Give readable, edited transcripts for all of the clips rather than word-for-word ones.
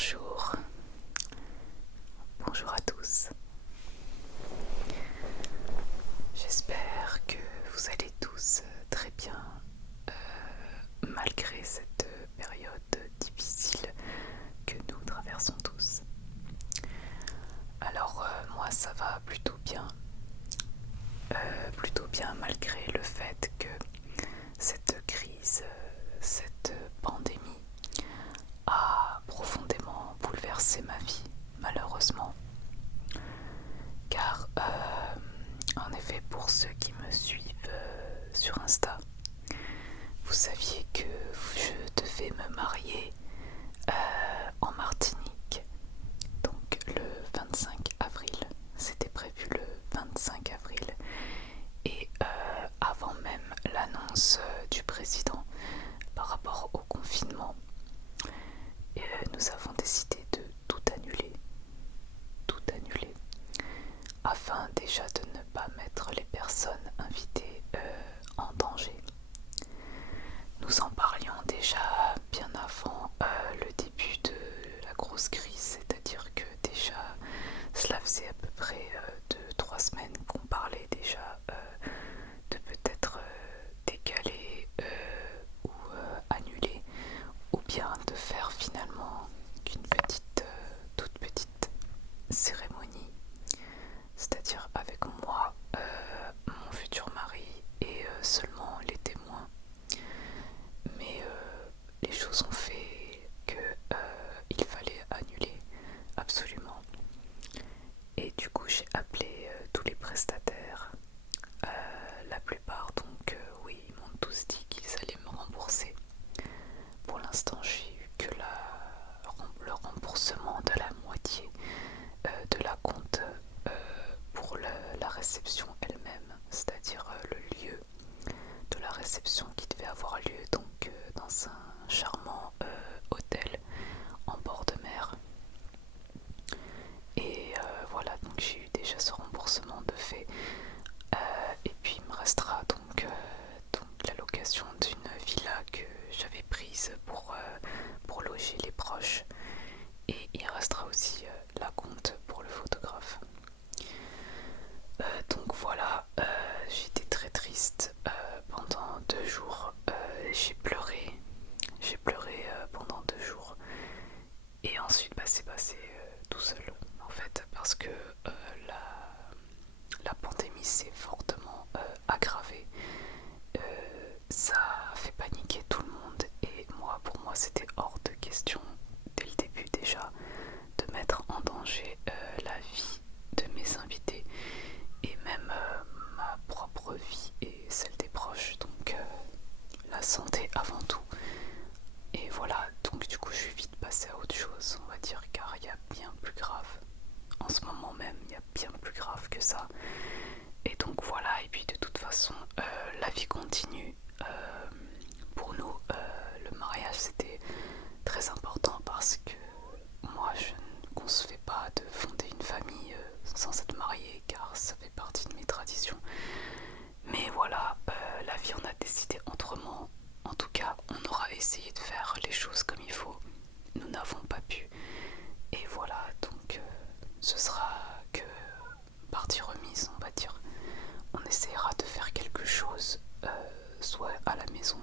Bonjour, bonjour à tous. J'espère que vous allez tous très bien malgré cette période difficile que nous traversons tous. Alors moi ça va plutôt bien malgré le fait que cette crise, cette pandémie a profondément bouleversé ma vie, malheureusement. Car en effet, pour ceux qui me suivent sur Insta, vous saviez que je devais me marier en Martinique, donc le 25 avril. C'était prévu le 25 avril. Et avant même l'annonce du président par rapport au confinement, nous avons décidé de tout annuler, afin déjà de ne pas mettre les personnes invitées en danger. Nous en parlions déjà bien avant le début de la grosse crise, c'est-à-dire que déjà cela faisait à peu près 2-3 semaines qu'on parlait déjà de peut-être décaler ou annuler, ou bien de faire finalement qu'une toute petite cérémonie, c'est-à-dire avec moi, mon futur mari et seulement les témoins. Mais les choses ont fait que il fallait annuler absolument. Et du coup j'ai appelé tous les prestataires. La plupart donc oui, ils m'ont tous dit qu'ils allaient me rembourser. Pour l'instant j'ai eu que le remboursement de la moitié de la compte pour la réception elle-même, c'est-à-dire le lieu de la réception qui devait avoir lieu donc dans un charmant hôtel en bord de mer. Et voilà, donc j'ai eu déjà ce remboursement de fait. Et puis il me restera donc la location d'une villa que j'avais prise pour loger les proches. Et il restera aussi la compte pour le photographe. Donc voilà, j'ai été très triste pendant 2 jours. J'ai pleuré pendant 2 jours. Et ensuite c'est passé tout seul en fait, parce que la pandémie s'est fortement aggravée. Ça a fait paniquer tout le monde et pour moi c'était hors de question dès le début déjà de mettre en danger la vie de mes invités et même ma propre vie et celle des proches, donc la santé avant tout. Et voilà, donc du coup je suis vite passée à autre chose, on va dire, car il y a bien plus grave. En ce moment même, il y a bien plus grave que ça. Et donc voilà, et puis de toute façon, la vie continue. Pour nous, le mariage c'était très important parce que moi je ne concevais pas de fonder une famille sans être mariée, car ça fait partie de mes traditions. Mais voilà, la vie en a décidé autrement. En tout cas, on aura essayé de faire les choses comme il faut. Nous n'avons pas pu. Et voilà, donc ce sera que partie remise, on va dire. On essaiera de faire quelque chose, soit à la maison,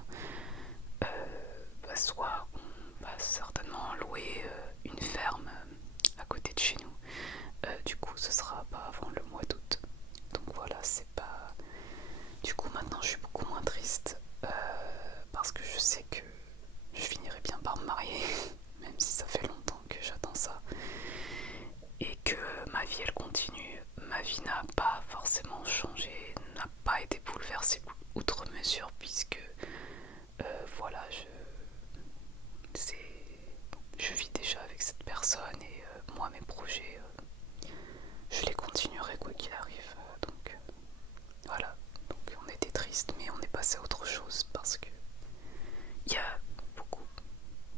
soit on va certainement louer une ferme à côté de chez nous. Du coup, ce sera pas avant le mois d'août. Donc voilà, c'est pas... Du coup, maintenant, je suis beaucoup moins triste parce que je sais que je finirai bien par me marier, même si ça fait longtemps que j'attends ça. Et que ma vie, elle continue. Ma vie n'a pas forcément changé, n'a pas été bouleversée outre mesure, puisque voilà, je vis déjà avec cette personne et moi, mes projets, je les continuerai quoi qu'il arrive. Donc voilà, donc on était triste, mais on est passé à autre chose parce que il y a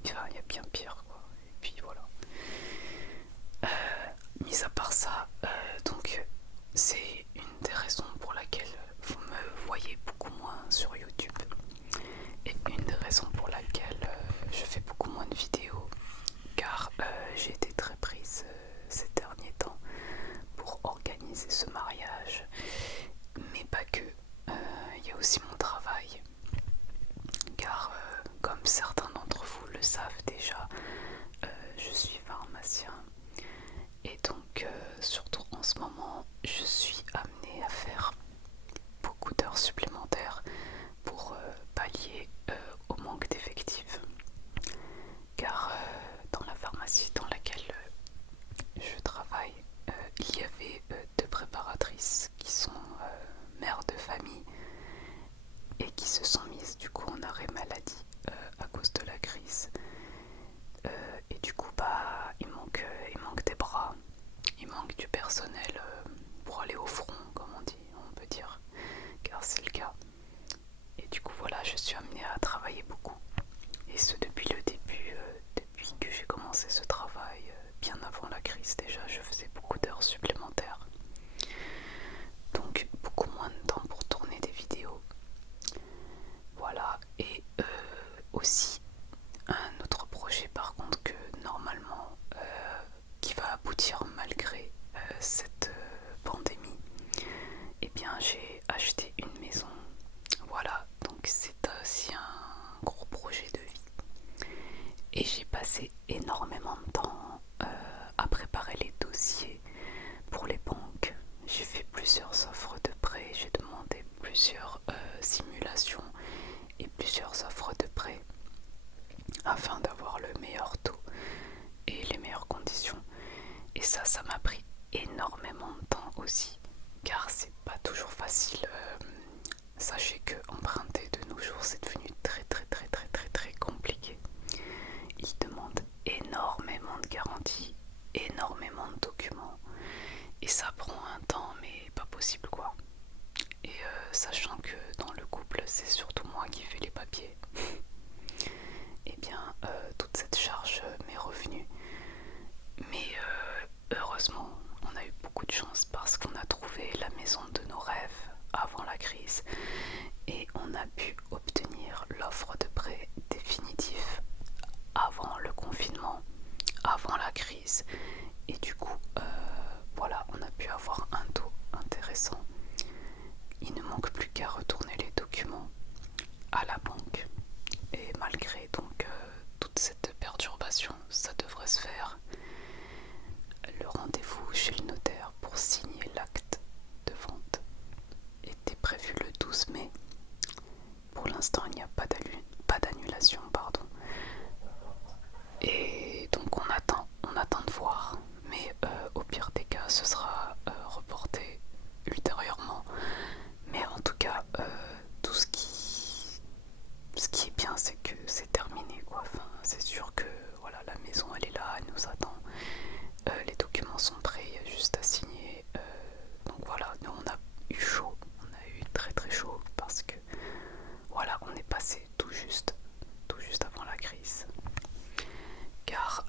il y a bien pire quoi. Et puis voilà. Mis à part ça, donc c'est une des raisons pour laquelle vous me voyez beaucoup moins sur YouTube et une des raisons pour laquelle je fais beaucoup moins de vidéos, car du personnel pour aller au front, comme on peut dire, car c'est le cas. Et du coup voilà, je suis amenée à travailler beaucoup. Et ce depuis le début, depuis que j'ai commencé ce travail, bien avant la crise déjà, je faisais beaucoup d'heures supplémentaires. Donc beaucoup moins de temps pour tourner des vidéos. Voilà, et aussi un autre projet par contre que normalement qui va aboutir malgré cette pandémie. Eh bien j'ai acheté une maison. Voilà, donc c'est aussi un gros projet de vie. Et j'ai passé énormément de temps à préparer les dossiers pour les banques. J'ai fait plusieurs offres de prêt, j'ai demandé plusieurs simulations et plusieurs offres de prêt afin d'avoir le meilleur taux et les meilleures conditions. Et ça m'a pris énormément de temps aussi, car c'est pas toujours facile. Sachez que emprunter de nos jours c'est devenu très compliqué. Il demande énormément de garanties, énormément de documents, et ça prend un temps mais pas possible quoi. Et sachant que dans le couple c'est surtout moi qui fais les papiers, et bien toute cette charge m'est revenue. Mais heureusement on a eu beaucoup de chance parce qu'on a trouvé la maison de nos rêves avant la crise et on a pu obtenir l'offre de prêt définitif avant le confinement, avant la crise, et du coup voilà, on a pu avoir un taux intéressant. Il ne manque plus qu'à retourner les documents à la banque, et malgré donc toute cette perturbation, ça devrait se faire. Le rendez-vous chez le notaire pour signer l'acte de vente était prévu le 12 mai. Pour l'instant, il n'y a pas d'annulation, pardon. Et donc on attend de voir. Mais au pire des cas, ce sera reporté ultérieurement. Mais en tout cas, tout ce qui est bien, c'est que c'est terminé, quoi. Enfin, c'est sûr que voilà, la maison elle est là, elle nous attend. Les documents sont prêts, il y a juste à signer. Donc voilà, nous on a eu chaud, on a eu très chaud parce que voilà, on est passé tout juste avant la crise. Car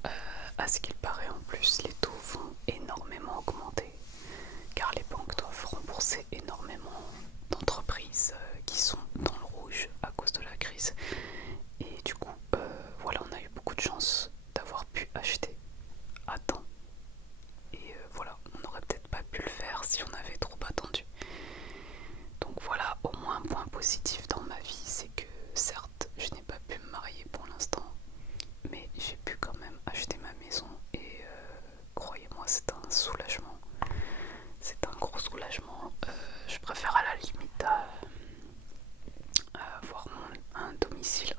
à ce qu'il paraît en plus, les taux vont énormément augmenter. Car les banques doivent rembourser énormément d'entreprises qui sont dans le rouge à cause de la crise. Et du coup, voilà, on a eu beaucoup de chance d'avoir pu acheter à temps. Et voilà, on n'aurait peut-être pas pu le faire si on avait trop attendu. Donc voilà, au moins un point positif dans ma vie, c'est que certes, je n'ai pas pu me marier pour l'instant, mais j'ai pu quand même acheter ma maison et croyez-moi, c'est un soulagement. C'est un gros soulagement. Je préfère à la limite avoir un domicile,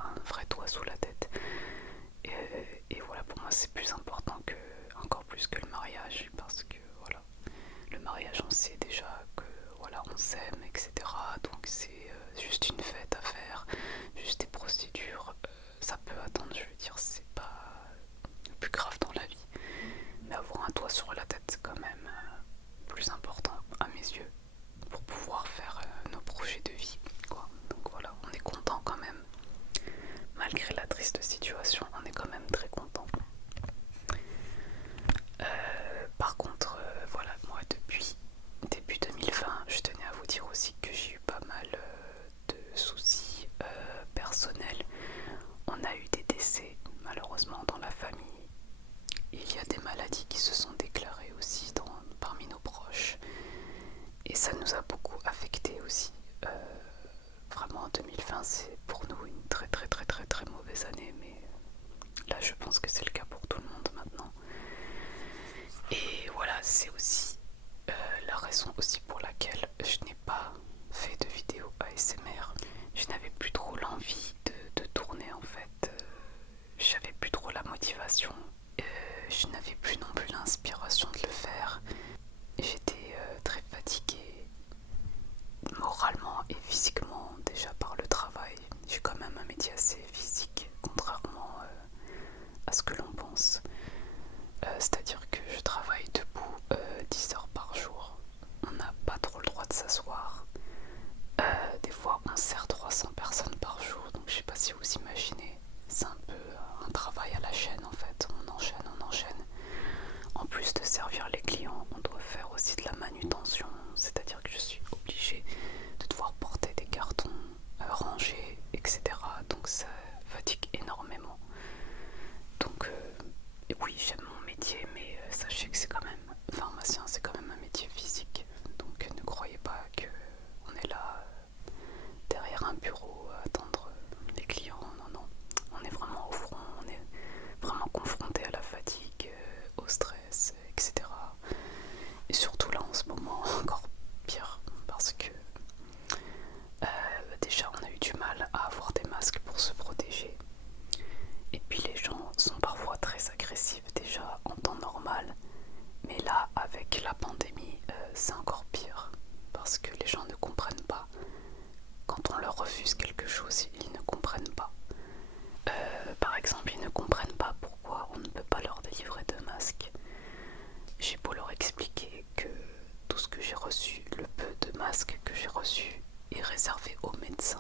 j'ai reçu, le peu de masques que j'ai reçu est réservé aux médecins,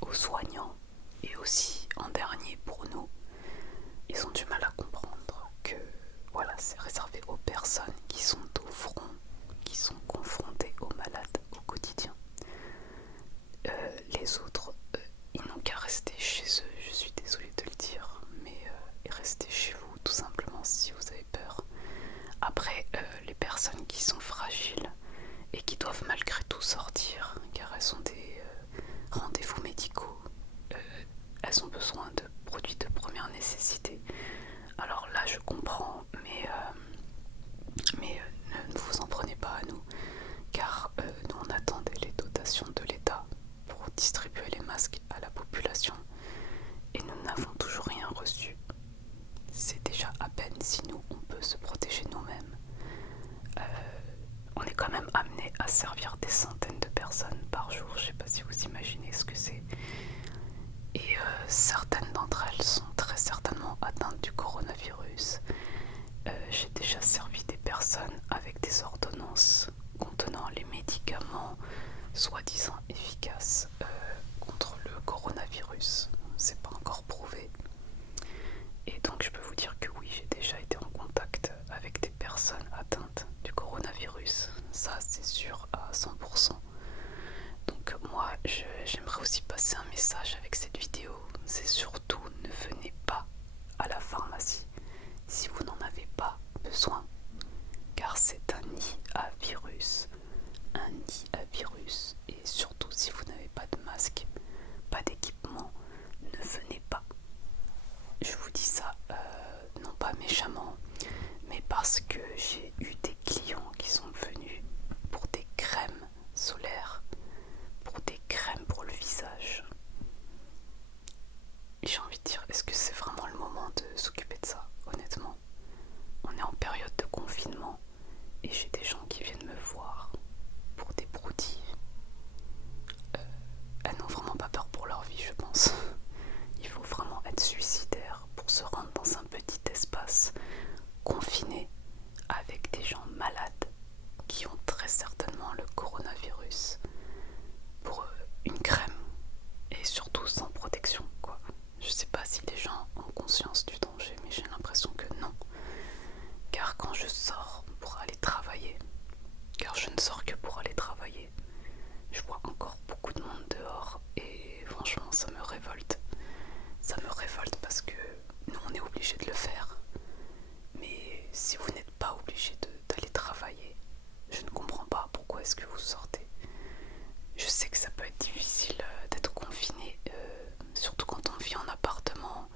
aux soignants et aussi en dernier pour nous. Ils ont du mal à comprendre que voilà, c'est réservé aux personnes qui sont au front, qui sont confrontées aux malades au quotidien. Les autres, ils n'ont qu'à rester chez eux, je suis désolée de le dire, mais restez chez vous tout simplement si vous avez peur. Après, les personnes qui sont fragiles et qui doivent malgré tout sortir, car elles ont des rendez-vous médicaux, elles ont besoin de produits de première nécessité. Alors là, je comprends, mais ne vous en prenez pas à nous, car nous on attendait les dotations de l'État pour distribuer les masques à la population et nous n'avons toujours rien reçu. C'est déjà à peine si nous on peut se protéger nous-mêmes. On est quand même amené à servir des centaines de personnes par jour, je ne sais pas si vous imaginez ce que c'est. Et certaines d'entre elles sont très certainement atteintes du coronavirus. J'ai déjà servi des personnes avec des ordonnances contenant les médicaments soi-disant efficaces contre le coronavirus. C'est pas encore prouvé. Et donc je peux vous dire que oui, j'ai déjà été en contact avec des personnes atteintes du coronavirus. Ça c'est sûr à 100%. Donc moi j'aimerais aussi passer un message avec cette vidéo. C'est surtout ne venez pas à la pharmacie si vous n'en avez pas besoin. Car c'est un nid à virus. Un nid à virus. Et surtout si vous n'avez pas de masque, pas d'équipement, ne venez pas. Je vous dis ça non pas méchamment, mais parce que j'ai eu des clients qui sont venus pour des crèmes solaires, pour des crèmes pour le visage. Et j'ai envie de dire, est-ce que c'est vraiment le moment de s'occuper de ça, honnêtement? On est en période de confinement et j'ai des gens qui viennent me voir pour des produits. Elles n'ont vraiment pas peur pour leur vie, je pense. Il faut vraiment être suicidaire pour se rendre dans un petit espace confiné avec des gens malades qui ont très certainement le coronavirus pour une crème et surtout sans protection, quoi. Je sais pas si les gens ont conscience du danger, mais j'ai l'impression que non. Car quand je sors pour aller travailler, car je ne sors que pour aller travailler, je vois encore beaucoup de monde dehors et franchement ça me révolte. Ça me révolte parce que nous on est obligé de le faire. Mais si vous n'êtes pas obligé d'aller travailler, je ne comprends pas pourquoi est-ce que vous sortez. Je sais que ça peut être difficile d'être confiné, surtout quand on vit en appartement,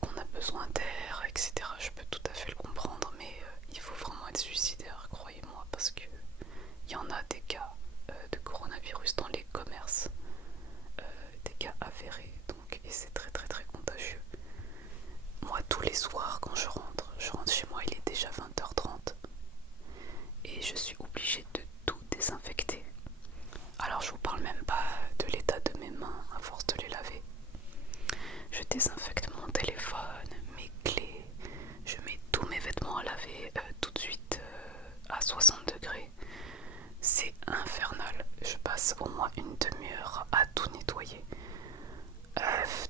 qu'on a besoin d'air, etc. Je peux tout à fait le comprendre, mais il faut vraiment être suicidaire, croyez-moi, parce que il y en a des cas de coronavirus dans les commerces, des cas avérés, donc, et c'est très très très contagieux. Moi, tous les soirs, quand je rentre chez moi, il est déjà 20h30 et je suis obligée de tout désinfecter. Alors, je vous parle même pas de l'état de mes mains à force de les laver. Je désinfecte mon téléphone, mes clés, je mets tous mes vêtements à laver tout de suite à 60 degrés. C'est infernal. Je passe au moins une demi-heure à tout nettoyer.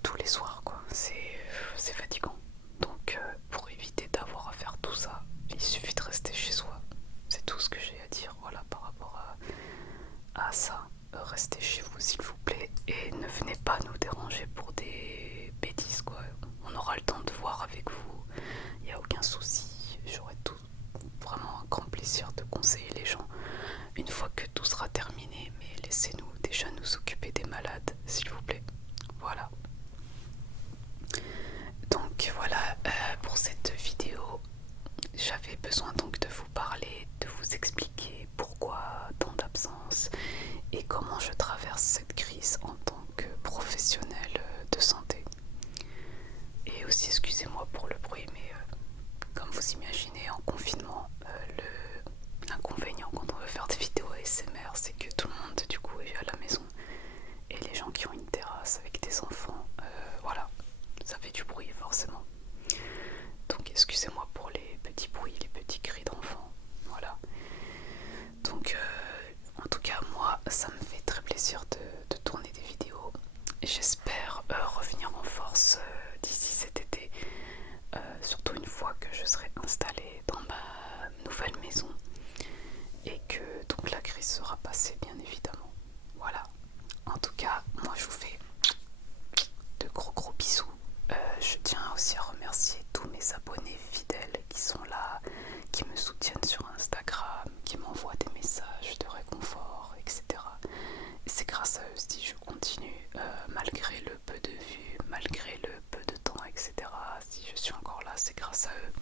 Tous les soirs, quoi. C'est fatigant. Donc pour éviter d'avoir à faire tout ça, il suffit de rester chez soi. C'est tout ce que j'ai à dire, voilà, par rapport à ça. Restez chez vous s'il vous plaît et ne venez pas nous déranger pour des bêtises, quoi. On aura le temps de voir avec vous, il n'y a aucun souci. J'aurai tout vraiment un grand plaisir de conseiller les gens une fois que tout sera terminé, mais laissez-nous déjà nous occuper des malades s'il vous plaît. Voilà. Donc voilà pour cette vidéo. J'avais besoin donc de vous parler, de vous expliquer pourquoi tant d'absence et comment je traverse cette crise en tant que professionnel de santé. Et aussi excusez-moi pour le bruit, mais comme vous imaginez en confinement, l'inconvénient quand on veut faire des vidéos ASMR, c'est que tout le monde du coup est à la maison et les gens qui ont une terrasse avec des enfants, voilà, ça fait du bruit forcément. Donc excusez-moi pour les petits bruits, les petits cris d'enfants, voilà. Donc fois que je serai installée dans ma nouvelle maison et que donc la crise sera passée, bien évidemment. Voilà. En tout cas, moi je vous fais de gros bisous. Je tiens aussi à remercier tous mes abonnés fidèles qui sont là, qui me soutiennent sur Instagram, qui m'envoient des messages de réconfort, etc. Et c'est grâce à eux si je continue, malgré le peu de vues, malgré le peu de temps, etc. Si je suis encore là, c'est grâce à eux.